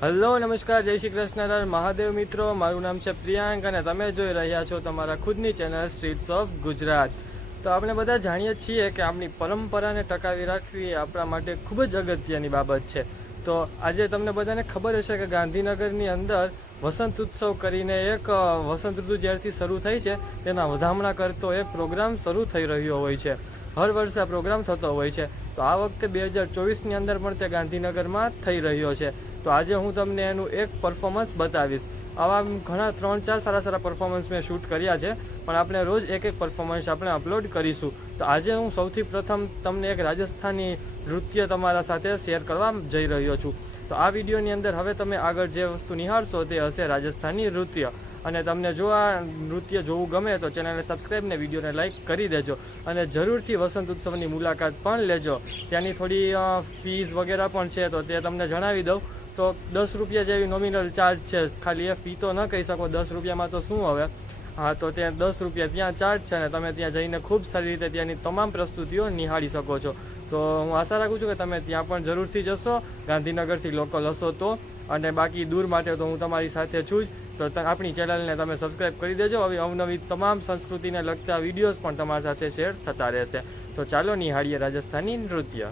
Hello નમસ્કાર, જય શ્રી કૃષ્ણ, મહાદેવ મિત્રો. મારું નામ છે પ્રિયાંક અને તમે જોઈ રહ્યા છો તમારા ખુદની ચેનલ સ્ટ્રીટ્સ ઓફ ગુજરાત. તો આપણે બધા જાણીએ છીએ કે આપણી પરંપરાને ટકાવી રાખવી એ આપણા માટે ખૂબ જ અગત્યની બાબત છે. તો આજે તમને બધાને ખબર હશે કે ગાંધીનગરની અંદર વસંત ઉત્સવ કરીને એક વસંત ઋતુ જ્યારથી શરૂ થઈ છે તેના વધામણા કરતો એક પ્રોગ્રામ શરૂ થઈ રહ્યો હોય છે. હર વર્ષે આ પ્રોગ્રામ થતો હોય છે. તો આ વખતે 2024ની અંદર પણ તે ગાંધીનગરમાં થઈ રહ્યો છે. તો આજે હું તમને એનું એક પરફોર્મન્સ બતાવીશ. આવા ઘણા 3-4 સારા પરફોર્મન્સ મેં શૂટ કર્યા છે, પણ આપણે રોજ એક પરફોર્મન્સ આપણે અપલોડ કરીશું. તો આજે હું સૌથી પ્રથમ તમને એક રાજસ્થાની નૃત્ય તમારા સાથે શેર કરવા જઈ રહ્યો છું. તો આ વિડીયોની અંદર હવે તમે આગળ જે વસ્તુ નિહાળશો તે હશે રાજસ્થાની નૃત્ય. અને તમને જો આ નૃત્ય જોવું ગમે તો ચેનલને સબસ્ક્રાઈબ ને વિડીયોને લાઇક કરી દેજો. અને જરૂરથી વસંત ઉત્સવની મુલાકાત પણ લેજો. ત્યાંની થોડી ફીસ વગેરે પણ છે તો તે તમને જણાવી દઉં. તો 10 રૂપિયા જેવી નોમિનલ ચાર્જ છે. ખાલી એ ફી તો ન કહી શકો, 10 રૂપિયામાં તો શું હવે. હા, તો ત્યાં 10 રૂપિયા ત્યાં ચાર્જ છે અને તમે ત્યાં જઈને ખૂબ સારી રીતે ત્યાંની તમામ પ્રસ્તુતિઓ નિહાળી શકો છો. તો હું આશા રાખું છું કે તમે ત્યાં પણ જરૂરથી જશો, ગાંધીનગરથી લોકલ હશો તો. અને બાકી દૂર માટે તો હું તમારી સાથે છું જ. તો આપણી ચેનલને તમે સબસ્ક્રાઈબ કરી દેજો. હવે અવનવી તમામ સંસ્કૃતિને લગતા વિડીયોઝ પણ તમારી સાથે શેર થતા રહેશે. તો ચાલો નિહાળીએ રાજસ્થાની નૃત્ય.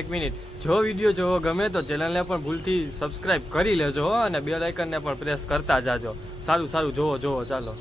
એક મિનિટ, જો વિડીયો જોવો ગમે તો ચેનલને પણ ભૂલથી સબસ્ક્રાઈબ કરી લેજો અને બેલ આઇકનને પણ પ્રેસ કરતા જાજો. સારું જોવો ચાલો.